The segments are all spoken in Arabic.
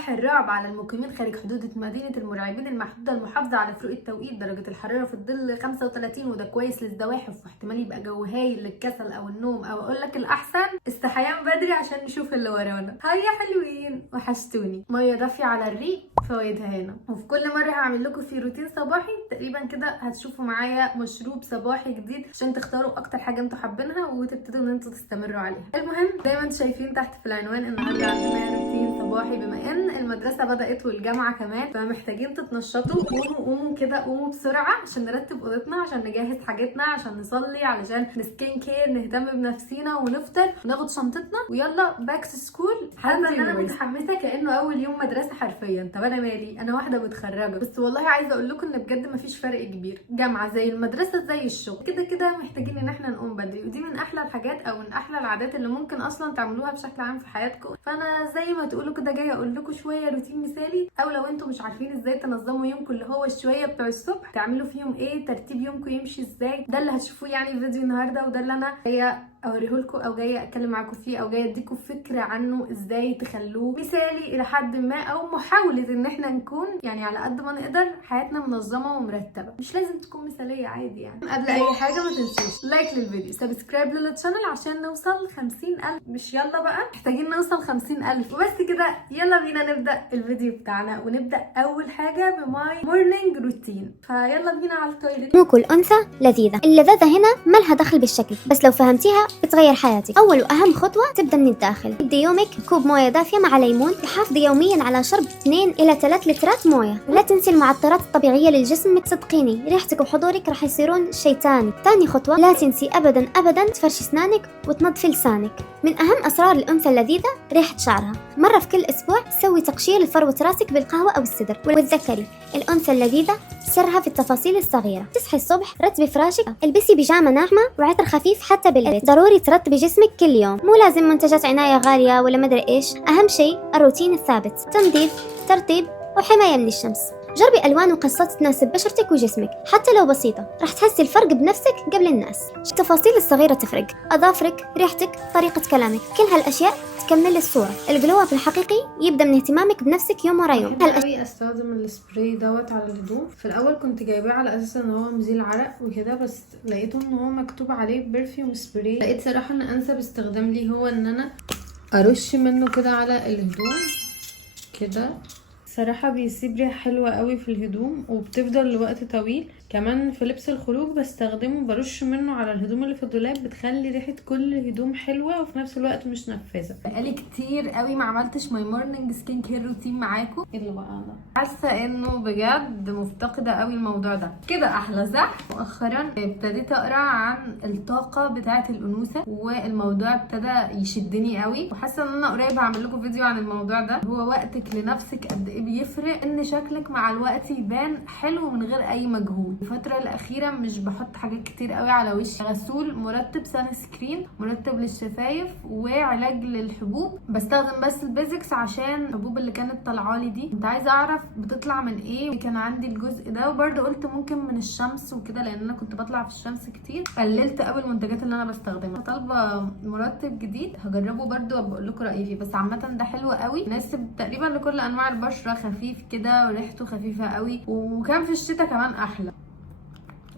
صباح الرعب على المقيمين خارج حدود مدينة المرعبين المحدودة المحافظة على فروق التوقيت. درجة الحرارة في الظل 35 وده كويس للزواحف، واحتمال يبقى جو هايل للكسل او النوم، او اقول لك الاحسن الصحيان بدري عشان نشوف اللي ورانا. هيا حلوين وحشتوني. مية دافية على الريق فوائدها هنا، وفي كل مرة هعمل لكم في روتين صباحي تقريبا كده هتشوفوا معايا مشروب صباحي جديد عشان تختاروا اكتر حاجة انتوا حابينها وتبتدوا ان انتوا تستمروا عليها. المهم زي ما انتوا شايفين تحت في العنوان النهارده عندنا روتين صباحي، بما ان المدرسة بدأت والجامعة كمان فمحتاجين تتنشطوا. قوموا كده، قوموا بسرعة عشان نرتب اوضتنا، عشان نجهز حاجتنا، عشان نصلي، علشان نسكين كير، نهتم بنفسينا ونفطر وناخد شنطتنا ويلا باك تو سكول. حاسه ان انا متحمسه كانه اول يوم مدرسه حرفيا. طب انا مالي، انا واحده متخرجه، بس والله عايزه اقول لكم ان بجد مفيش فرق كبير. جامعه زي المدرسه زي الشغل، كده كده محتاجين ان احنا نقوم بدري، ودي من احلى الحاجات او من احلى العادات اللي ممكن اصلا تعملوها بشكل عام في حياتكم. فانا زي ما تقولوا كده جايه اقول لكم شويه روتين مثالي، او لو انتم مش عارفين ازاي تنظموا يومكم اللي هو الشويه بتوع الصبح تعملوا فيهم ايه، ترتيب يومكم يمشي ازاي، ده اللي هتشوفوه يعني في فيديو النهارده، وده اللي انا جايه اوريهولكم او جايه اتكلم معاكم فيه، او جايه اديكم فكره عنه ازاي تخلوه مثالي الى حد ما، او محاوله ان احنا نكون يعني على قد ما نقدر حياتنا منظمه ومرتبه. مش لازم تكون مثاليه، عادي يعني. قبل اي حاجه ما تنسوش لايك للفيديو، سبسكرايب للشانل عشان نوصل 50,000. مش يلا بقى، محتاجين نوصل 50,000 وبس كده. يلا بينا نبدا الفيديو بتاعنا، ونبدا اول حاجه بماي مورنينج روتين. فيلا بينا على التويليت. مو كل أنثى لذيذة، اللذاذة هنا ما لها دخل بالشكل، بس لو فهمتيها بتغير حياتك. أول وأهم خطوة تبدأ من الداخل. ابدي يومك كوب موية دافية مع ليمون، وحافظي يوميا على شرب 2 إلى 3 لترات موية. لا تنسي المعطرات الطبيعية للجسم، صدقيني ريحتك وحضورك راح يصيرون شيء تاني. ثاني خطوة، لا تنسي أبدا أبدا تفرشي أسنانك وتنظفي لسانك. من أهم أسرار الأنثى اللذيذة ريحة شعرها. مرة في كل أسبوع سوي تقشير لفروة راسك بالقهوة أو السدر. وتذكري الأنثى اللذيذة سرها في التفاصيل الصغيرة. تصحي الصبح رتبي فراشك، البسي بيجامة ناعمة وعطر خفيف حتى بالليل. ضروري ترطبي جسمك كل يوم، مو لازم منتجات عناية غالية ولا مدري ايش. أهم شيء الروتين الثابت، تنظيف، ترطيب وحماية من الشمس. جربي ألوان وقصات تناسب بشرتك وجسمك حتى لو بسيطة، راح تحسي الفرق بنفسك قبل الناس. التفاصيل الصغيرة تفرق، أظافرك، ريحتك، طريقة كلامك، كل هالأشياء تكمل الصورة. الجلو اب الحقيقي يبدأ من اهتمامك بنفسك يوم ورا يوم. قوي استخدم السبراي دوت على الهدوم. في الاول كنت جايباه على اساس ان هو مزيل عرق وكده، بس لقيته ان هو مكتوب عليه برفيوم سبراي. لقيت صراحه ان انسب استخدام ليه هو ان انا ارش منه كده على الهدوم كده. صراحة بيسيب ريحة حلوة قوي في الهدوم وبتفضل لوقت طويل. كمان في لبس الخروج بستخدمه، برش منه على الهدوم اللي في الدولاب، بتخلي ريحة كل الهدوم حلوة وفي نفس الوقت مش نفاذة. بقالي كتير قوي ما عملتش ماي مورنينج سكين كير روتين معاكم. ايه اللي بقى ده؟ حاسة انه بجد مفتقدة قوي الموضوع ده. كده احلى صح؟ مؤخرا ابتديت اقرا عن الطاقة بتاعة الانوثة، والموضوع ابتدى يشدني قوي، وحاسة ان انا قريب هعمل لكم فيديو عن الموضوع ده. هو وقتك لنفسك قد ايه بيفرق، ان شكلك مع الوقت يبان حلو من غير اي مجهود. الفترة الاخيرة مش بحط حاجات كتير قوي على وشي، غسول مرطب، سان سكرين مرطب للشفايف، وعلاج للحبوب. بستخدم بس البيزكس عشان الحبوب اللي كانت طالعالي دي كنت عايزة اعرف بتطلع من ايه، وكان عندي الجزء ده. وبرده قلت ممكن من الشمس وكده، لان انا كنت بطلع في الشمس كتير. قللت قوي المنتجات اللي انا بستخدمها. طالبة مرطب جديد هجربه برده وبقول لكم رايي فيه، بس عامة ده حلو قوي، مناسب تقريبا لكل انواع البشرة، خفيف كده وريحته خفيفة قوي، وكان في الشتاء كمان احلى.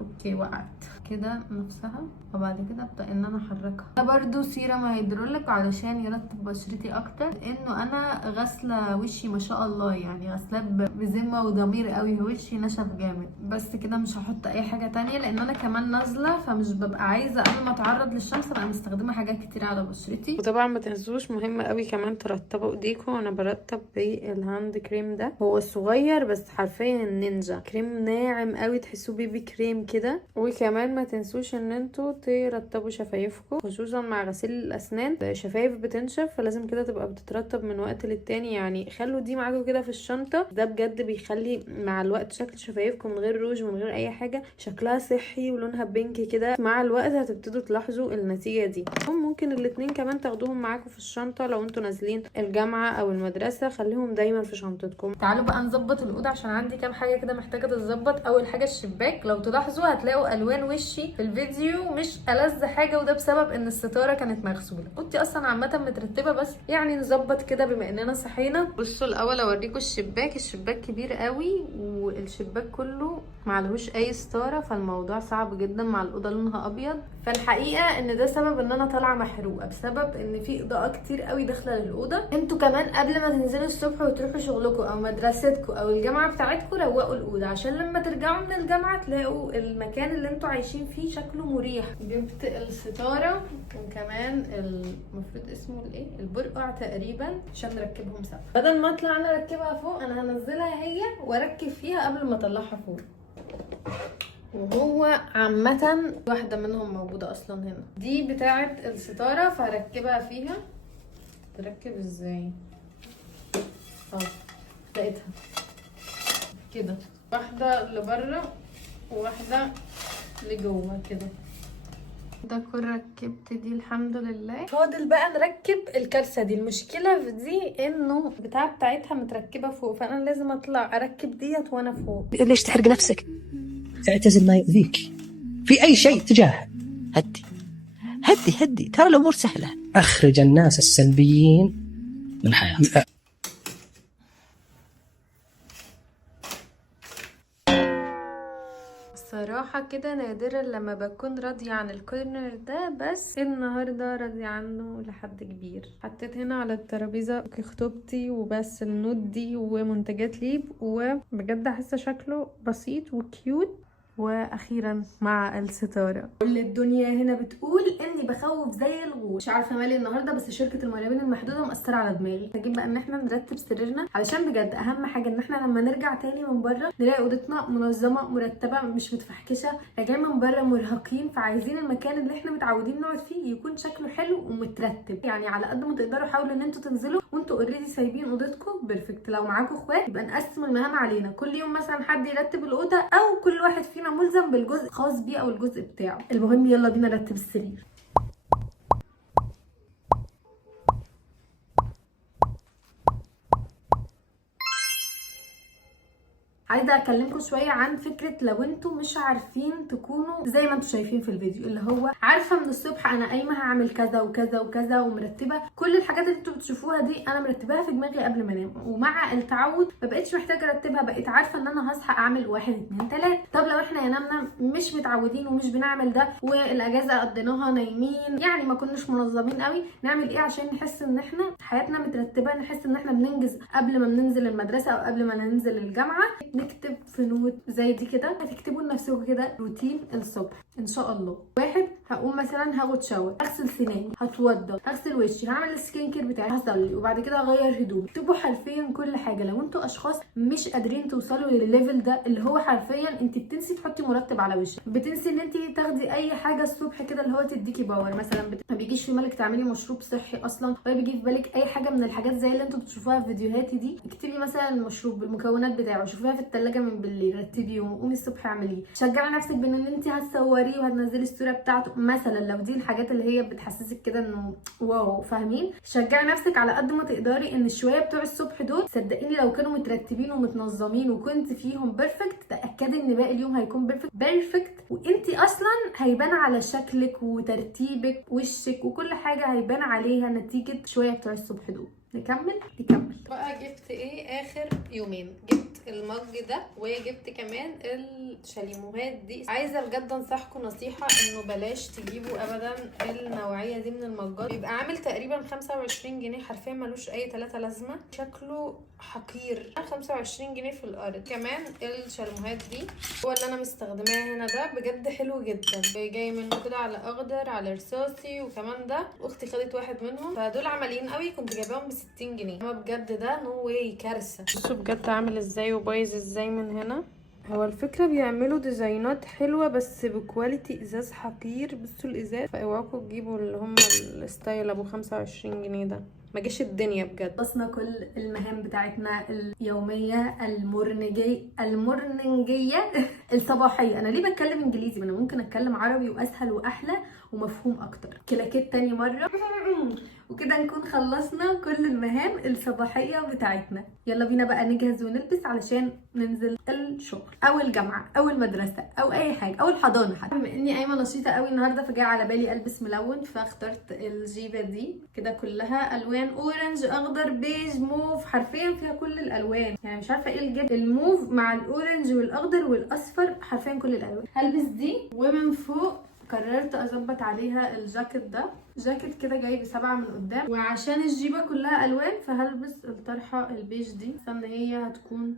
اوكي وقعت كده نفسها، وبعد كده ابدا ان انا احركها. ده برده سيرم هيدروليك علشان يرطب بشرتي اكتر، انه انا غاسله وشي ما شاء الله، يعني غاسلاه بذمه وضمير قوي، وشي نشف جامد. بس كده مش هحط اي حاجه تانية، لان انا كمان نازله، فمش ببقى عايزه قبل ما اتعرض للشمس ابقى مستخدمه حاجات كتير على بشرتي. وطبعا ما تنسوش مهم قوي كمان ترطبوا ايديكم. انا برطب بالهاند كريم ده، هو صغير بس حرفيا النينجا كريم، ناعم قوي تحسوه بيبي كريم كده. وكمان ما تنسوش ان انتوا ترطبوا شفايفكم، خصوصا مع غسيل الاسنان. الشفايف بتنشف، فلازم كده تبقى بتترطب من وقت للتاني. يعني خلوا دي معاكم كده في الشنطه، ده بجد بيخلي مع الوقت شكل شفايفكم من غير روج من غير اي حاجه شكلها صحي ولونها بينكي كده. مع الوقت هتبتدوا تلاحظوا النتيجه دي. ممكن الاتنين كمان تاخدوهم معاكم في الشنطه لو انتوا نازلين الجامعه او المدرسه، خليهم دايما في شنطتكم. تعالوا بقى نظبط الاوضه عشان عندي كام حاجه كده محتاجه تتظبط. اول حاجه الشباك، لو تلاحظوا هتلاقوا الوان وشي في الفيديو مش ألذ حاجه، وده بسبب ان الستاره كانت مغسوله. اوضتي اصلا عامه مترتبه، بس يعني نظبط كده بما اننا صحينا. بصوا الاول اوريكم الشباك. الشباك كبير قوي، والشباك كله معلهوش اي ستاره، فالموضوع صعب جدا مع الاوضه لونها ابيض. فالحقيقه ان ده سبب ان انا طالعه محروقه، بسبب ان في اضاءه كتير قوي داخله للاوضه. انتوا كمان قبل ما تنزلوا الصبح وتروحوا شغلكم او مدرستكم او الجامعه بتاعتكم روقوا الاوضه، عشان لما ترجعوا من الجامعه تلاقوا المكان اللي انتوا عايشين فيه شكله مريح. جبت الستاره وكمان المفروض اسمه الايه، البرقع تقريبا، عشان نركبهم سوا. بدل ما اطلع انا اركبها فوق، انا هنزلها هي واركب فيها قبل ما اطلعها فوق. وهو عامة واحدة منهم موجودة اصلا هنا، دي بتاعة الستارة، فهركبها فيها. تركب ازاي؟ لقيتها كده، واحدة لبره وواحدة لجوه كده. ده كل ركبت دي الحمد لله. فاضل بقى نركب الكارثة دي. المشكلة في دي انه بتاعتها متركبة فوق، فانا لازم اطلع اركب ديت وانا فوق. ليش تحرق نفسك؟ اعتزل ما يؤذيك في أي شيء تجاه. هدي ترى الأمور سهلة. أخرج الناس السلبيين من حياتك. صراحة كده نادرا لما بكون راضية عن الكورنر ده، بس النهاردة راضية عنه لحد كبير. حطيت هنا على الترابيزة خطوبتي وبس النود دي ومنتجات ليب، وبجد حاسة شكله بسيط وكيوت. واخيرا مع الستاره. كل الدنيا هنا بتقول اني بخوف زي الغول، مش عارفه مالي النهارده، بس شركه المريبين المحدوده مأثره على دماغي. نجيب بقى ان احنا نرتب سريرنا، علشان بجد اهم حاجه ان احنا لما نرجع تاني من بره نلاقي اوضتنا منظمه مرتبه مش متفحكشه. راجعين من بره مرهقين، فعايزين المكان اللي احنا متعودين نقعد فيه يكون شكله حلو ومترتب. يعني على قد ما تقدروا حاولوا ان انتوا تنزلوا وانتوا اوريدي سايبين اوضتكم بيرفكت. لو معاكم اخوات يبقى نقسم المهام علينا، كل يوم مثلا حد يرتب الاوضه، او كل واحد فينا ملزم بالجزء خاص بيه او الجزء بتاعه. المهم يلا بينا نرتب السرير. عايزه اكلمكم شويه عن فكره لو انتوا مش عارفين تكونوا زي ما انتوا شايفين في الفيديو، اللي هو عارفه من الصبح انا قايمه هعمل كذا وكذا وكذا، ومرتبه كل الحاجات اللي انتوا بتشوفوها دي انا مرتباها في دماغي قبل ما انام. ومع التعود ما بقتش محتاجه ارتبها، بقيت عارفه ان انا هصحى اعمل 1 2 3. طب لو احنا يا نمنا مش متعودين ومش بنعمل ده، والاجازه قضيناها نايمين، يعني ما كناش منظمين قوي، نعمل ايه عشان نحس ان احنا حياتنا مترتبه، نحس ان احنا بننجز قبل ما بننزل المدرسه او قبل ما ننزل الجامعه؟ نكتب في نوت زي دي كده، هتكتبوا لنفسكم كده روتين الصبح ان شاء الله. 1 هقوم مثلا هاخد شاور، اغسل سناني، هتوضى، هغسل وشي، هعمل السكين كير بتاعي، هصلي، وبعد كده هغير هدومي. اكتبوا حرفيا كل حاجه. لو انتوا اشخاص مش قادرين توصلوا للليفل ده، اللي هو حرفيا انت بتنسي تحطي مرطب على وشك، بتنسي ان انت تاخدي اي حاجه الصبح كده اللي هو تديكي باور، مثلا ما بيجيش في بالك تعملي مشروب صحي اصلا، ولا بيجي في بالك اي حاجه من الحاجات زي اللي انتوا بتشوفوها في فيديوهاتي دي. اكتبي مثلا المشروب بالمكونات بتاعه، شوفيها في الثلاجه من بالليل، رتبيه وقومي الصبح اعمليه. شجعي نفسك بان انت هتصوريه وهتنزلي الصوره بتاعته مثلا، لو دي الحاجات اللي هي بتحسسك كده انه واو، فاهمين؟ شجعي نفسك على قد ما تقدري ان الشويه بتوع الصبح دول صدقيني لو كانوا مترتبين ومتنظمين وكنت فيهم بيرفكت، تاكدي ان باقي اليوم هيكون بيرفكت، وانت اصلا هيبان على شكلك وترتيبك وشك وكل حاجه هيبان عليها نتيجه شويه بتوع الصبح دول. نكمل بقى. جبت ايه اخر يومين؟ جبت المج ده، وجبت كمان الشاليموهات دي. عايزه بجد انصحكم نصيحه انه بلاش تجيبوا ابدا النوعيه دي من المجات، بيبقى عامل تقريبا 25 جنيه، حرفيا ملوش اي 3 لازمه، شكله حقير. 25 جنيه في الارض. كمان الشاليموهات دي هو اللي انا مستخدماها هنا، ده بجد حلو جدا، جاي منه كده على اخضر على رصاصي، وكمان ده اختي خدت واحد منهم، فدول عمليين قوي، كنت جايباهم ب 60 جنيه. اما بجد ده نو واي، كارثه. بصوا بجد عامل ازاي وبايظ ازاي من هنا. هو الفكره بيعملوا ديزاينات حلوه بس بكواليتي ازاز حقير. بصوا الازاز، فاوعكم تجيبوا اللي هم الستايل ابو 25 جنيه ده، ما جاش الدنيا بجد. خلصنا كل المهام بتاعتنا اليوميه المورنينجيه الصباحيه. انا ليه بتكلم انجليزي؟ ما انا ممكن اتكلم عربي واسهل واحلى ومفهوم اكتر. كلاكيت تاني مره وكده نكون خلصنا كل المهام الصباحيه بتاعتنا. يلا بينا بقى نجهز ونلبس علشان ننزل الشغل او الجامعه او المدرسه او اي حاجه او الحضانه حتى. بما اني قايمه نشيطه قوي النهارده فجاء على بالي البس ملون، فاخترت الجيبه دي كده كلها الوان اورنج اخضر بيج موف، حرفيا فيها كل الالوان. يعني مش عارفه ايه الجد، الموف مع الاورنج والاخضر والاصفر، حرفيا كل الالوان. هلبس دي ومن فوق قررت اظبط عليها الجاكيت ده، جاكيت كده جاي ب7 من قدام، وعشان الجيبه كلها الوان فهلبس الطرحه البيج دي، استنى هي هتكون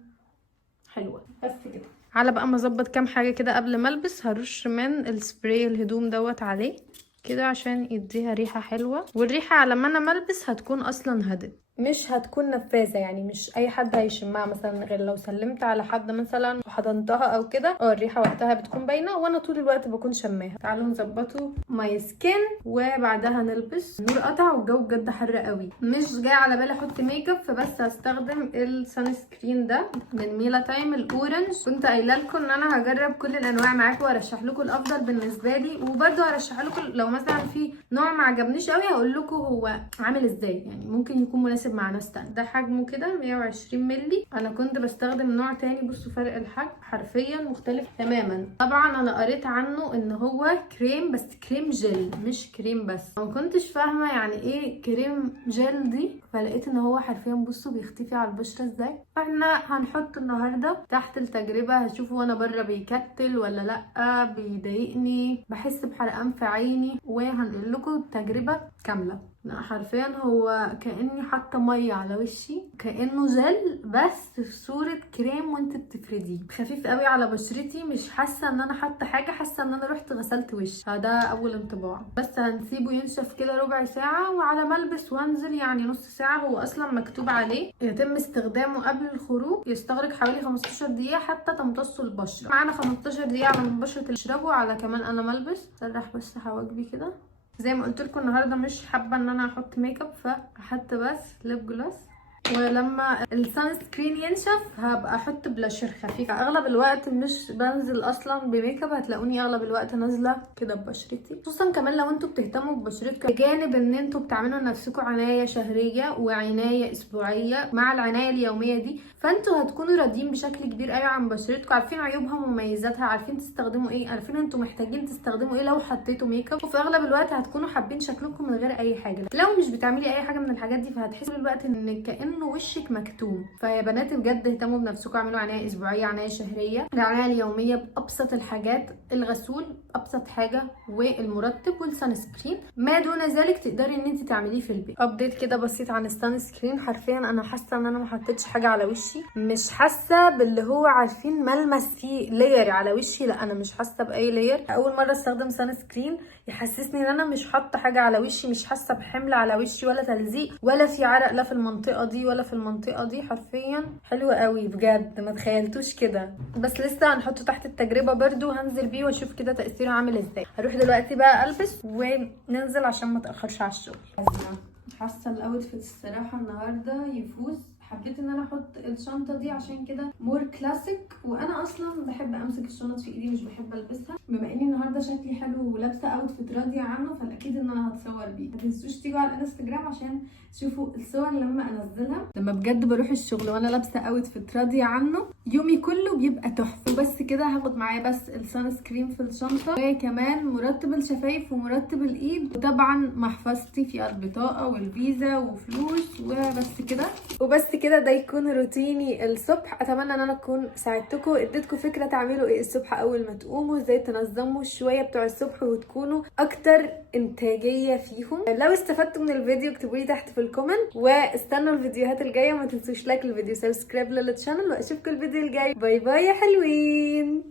حلوه. بس كده على بقى ما اظبط كام حاجه كده قبل ما البس. هرش من السبراي الهدوم دوت عليه كده عشان يديها ريحه حلوه، والريحه على ما انا ملبس هتكون اصلا هدت، مش هتكون نفاذه. يعني مش اي حد هيشمها مثلا غير لو سلمت على حد مثلا وحضنتها او كده، الريحه وقتها بتكون باينه وانا طول الوقت بكون شماها. تعالوا نظبطه ماي سكين وبعدها نلبس. النور قطع والجو بجد حر قوي، مش جاي على بالي احط ميك اب، فبس هستخدم السان سكرين ده من ميلا تايم الاورنج. كنت قايله لكم ان انا هجرب كل الانواع معاكم وارشح لكم الافضل بالنسبه لي، وبرده هرشح لكم لو مثلا في نوع ما عجبنيش قوي هقول لكم هو عامل ازاي، يعني ممكن يكون مناسب مع ناس تانية. ده حجمه كده 120 مللي. انا كنت بستخدم نوع تاني، بصوا فرق الحجم حرفيا مختلف تماما. طبعا انا قريت عنه ان هو كريم، بس كريم جل مش كريم بس. ما كنتش فاهمه يعني ايه كريم جل دي، فلقيت ان هو حرفيا بصوا بيختفي على البشره ازاي. فاحنا هنحط النهارده تحت التجربه، هشوفوا وانا بره بيكتل ولا لا، بيضايقني، بحس بحرقان في عيني، وهنقول لكم التجربه كامله. لا حرفيا هو كأني حاطه ميه على وشي، كأنه جل بس في صورة كريم وانت بتفرديه، خفيف قوي على بشرتي، مش حاسه ان انا حاطه حاجه، حاسه ان انا رحت غسلت وشي. فده اول انطباع. بس هنسيبه ينشف كده ربع ساعه، وعلى ما البس وانزل يعني نص ساعه. هو اصلا مكتوب عليه يتم استخدامه قبل الخروج، يستغرق حوالي 15 دقيقه حتى تمتصوا البشره. معانا 15 دقيقه على ما البشره تشربه، على كمان انا ملبس. سرح بس حواجبي كده. زي ما قلت لكم النهارده مش حابه ان انا احط ميك اب، فاحط بس ليب جلوس، ولما السان سكرين ينشف هبقى احط بلاشر خفيف. اغلب الوقت مش بنزل اصلا بميك اب، هتلاقوني اغلب الوقت نازله كده ببشرتي. خصوصا كمان لو انتوا بتهتموا ببشرتكم، بجانب ان انتوا بتعملوا لنفسكم عنايه شهريه وعنايه اسبوعيه مع العنايه اليوميه دي، فانتوا هتكونوا راضيين بشكل كبير قوي عن بشرتكم، عارفين عيوبها ومميزاتها، عارفين تستخدموا ايه، عارفين انتوا محتاجين تستخدموا ايه لو حطيتوا ميك اب. وفي اغلب الوقت هتكونوا حابين شكلكم من غير اي حاجه. لو مش بتعملي اي حاجه من الحاجات دي فهتحسوا الوقت ان كانه وشك مكتوم. فيا بنات بجد اهتموا بنفسكم، اعملوا عنايه اسبوعيه، عنايه شهريه، العنايه اليوميه بابسط الحاجات، الغسول ابسط حاجه، والمرطب والسان سكرين. ما دون ذلك تقدري ان انت تعمليه في البيت. ابديت كده بسيط عن السان سكرين. حرفيا انا حاسه ان انا ما حطيتش حاجه على وشي، مش حاسه باللي هو عارفين ملمس فيه لاير على وشي، لا انا مش حاسه باي لاير. اول مره استخدم سان سكرين يحسسني ان انا مش حاطه حاجه على وشي، مش حاسه بحمل على وشي ولا تلزيق ولا في عرق، لا في المنطقه دي ولا في المنطقه دي. حرفيا حلوه قوي بجد، ما تخيلتوش كده. بس لسه هنحطه تحت التجربه برده، هنزل بيه واشوف كده تاثيره عامل ازاي. هروح دلوقتي بقى البس وننزل عشان ما اتاخرش على الشغل. حاسه الاوتفيت الصراحه النهارده يفوز. حبيت ان انا احط الشنطه دي عشان كده مور كلاسيك، وانا اصلا بحب امسك الشنط في ايدي مش بحب البسها. بما اني النهارده شكلي حلو ولابسه اوتفيت راضيه عنه، فالاكيد ان انا هتصور بيه. ما تنسوش تيجوا على الانستجرام عشان تشوفوا الصور لما انزلها. لما بجد بروح الشغل وانا لابسه اوتفيت راضيه عنه يومي كله بيبقى تحفه. بس كده هاخد معايا بس السان سكرين في الشنطه، وكمان مرطب الشفايف ومرطب الايد، وطبعا محفظتي فيها البطاقه والفيزا وفلوس، وبس كده ده يكون روتيني الصبح. اتمنى ان انا اكون ساعدتكم، اديتكم فكره تعملوا ايه الصبح اول ما تقوموا، ازاي تنظموا شويه بتوع الصبح وتكونوا اكتر انتاجيه فيهم. لو استفدتوا من الفيديو اكتبوا لي تحت في الكومنت، واستنوا الفيديوهات الجايه. ما تنسوش لايك الفيديو، سبسكرايب للشانل، واشوفكم الفيديو الجاي. باي باي يا حلوين.